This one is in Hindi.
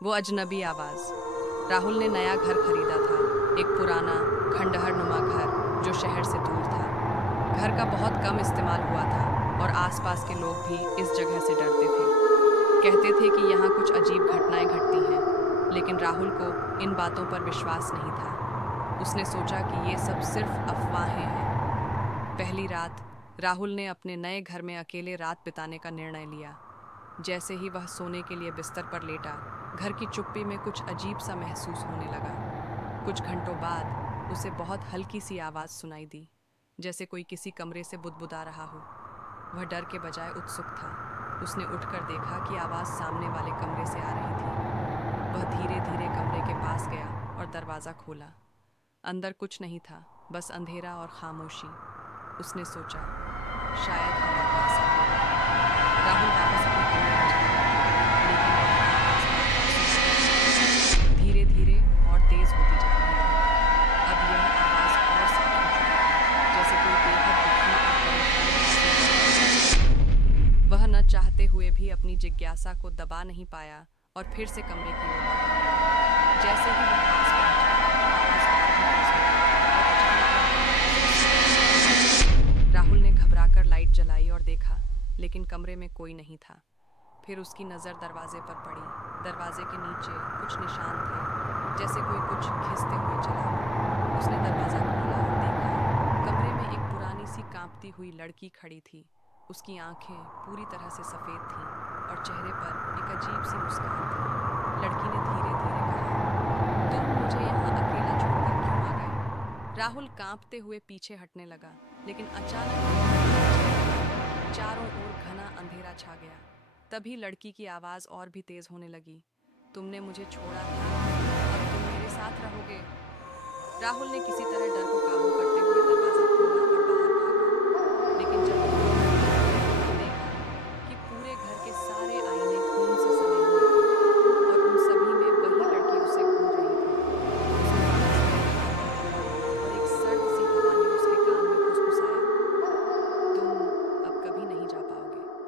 वो अजनबी आवाज़। राहुल ने नया घर खरीदा था, एक पुराना खंडहर नुमा घर जो शहर से दूर था। घर का बहुत कम इस्तेमाल हुआ था और आसपास के लोग भी इस जगह से डरते थे। कहते थे कि यहाँ कुछ अजीब घटनाएं घटती हैं, लेकिन राहुल को इन बातों पर विश्वास नहीं था। उसने सोचा कि ये सब सिर्फ अफवाहें हैं। पहली रात राहुल ने अपने नए घर में अकेले रात बिताने का निर्णय लिया। जैसे ही वह सोने के लिए बिस्तर पर लेटा, घर की चुप्पी में कुछ अजीब सा महसूस होने लगा। कुछ घंटों बाद उसे बहुत हल्की सी आवाज़ सुनाई दी, जैसे कोई किसी कमरे से बुदबुदा रहा हो। वह डर के बजाय उत्सुक था। उसने उठकर देखा कि आवाज़ सामने वाले कमरे से आ रही थी। वह धीरे धीरे कमरे के पास गया और दरवाज़ा खोला। अंदर कुछ नहीं था, बस अंधेरा और खामोशी। उसने सोचा, शायद हवा का असर होगा। राहुल वापस अपने कमरे में चला गया, लेकिन वह आवाज़ धीरे धीरे और तेज होती जा रही थी। अब यह आवाज़ और साफ हो चुकी थी, जैसे कोई बेहद दुखी और परेशान आदमी। वह न चाहते हुए भी अपनी जिज्ञासा को दबा नहीं पाया और फिर से कमरे की ओर बढ़ा। जैसे ही वह पास पहुंचा, आवाज़ और भी तेज हो गई और अचानक राहुल ने घबराकर लाइट जलाई और देखा, लेकिन कमरे में कोई नहीं था। फिर उसकी नज़र दरवाजे पर पड़ी। दरवाजे के नीचे कुछ निशान थे, जैसे कोई कुछ घिसते हुए चला हो। उसने दरवाज़ा खोला और देखा, कमरे में एक पुरानी सी कांपती हुई लड़की खड़ी थी। उसकी आंखें पूरी तरह से सफ़ेद थीं और चेहरे पर एक अजीब सी मुस्कान थी। लड़की ने धीरे धीरे कहा, तुम मुझे यहाँ अकेला छोड़कर क्यों आ गए? राहुल कांपते हुए पीछे हटने लगा, लेकिन अचानक चारों ओर घना अंधेरा छा गया। तभी लड़की की आवाज़ और भी तेज होने लगी, तुमने मुझे छोड़ा था, अब तुम मेरे साथ रहोगे। राहुल ने किसी तरह डर को काबू कर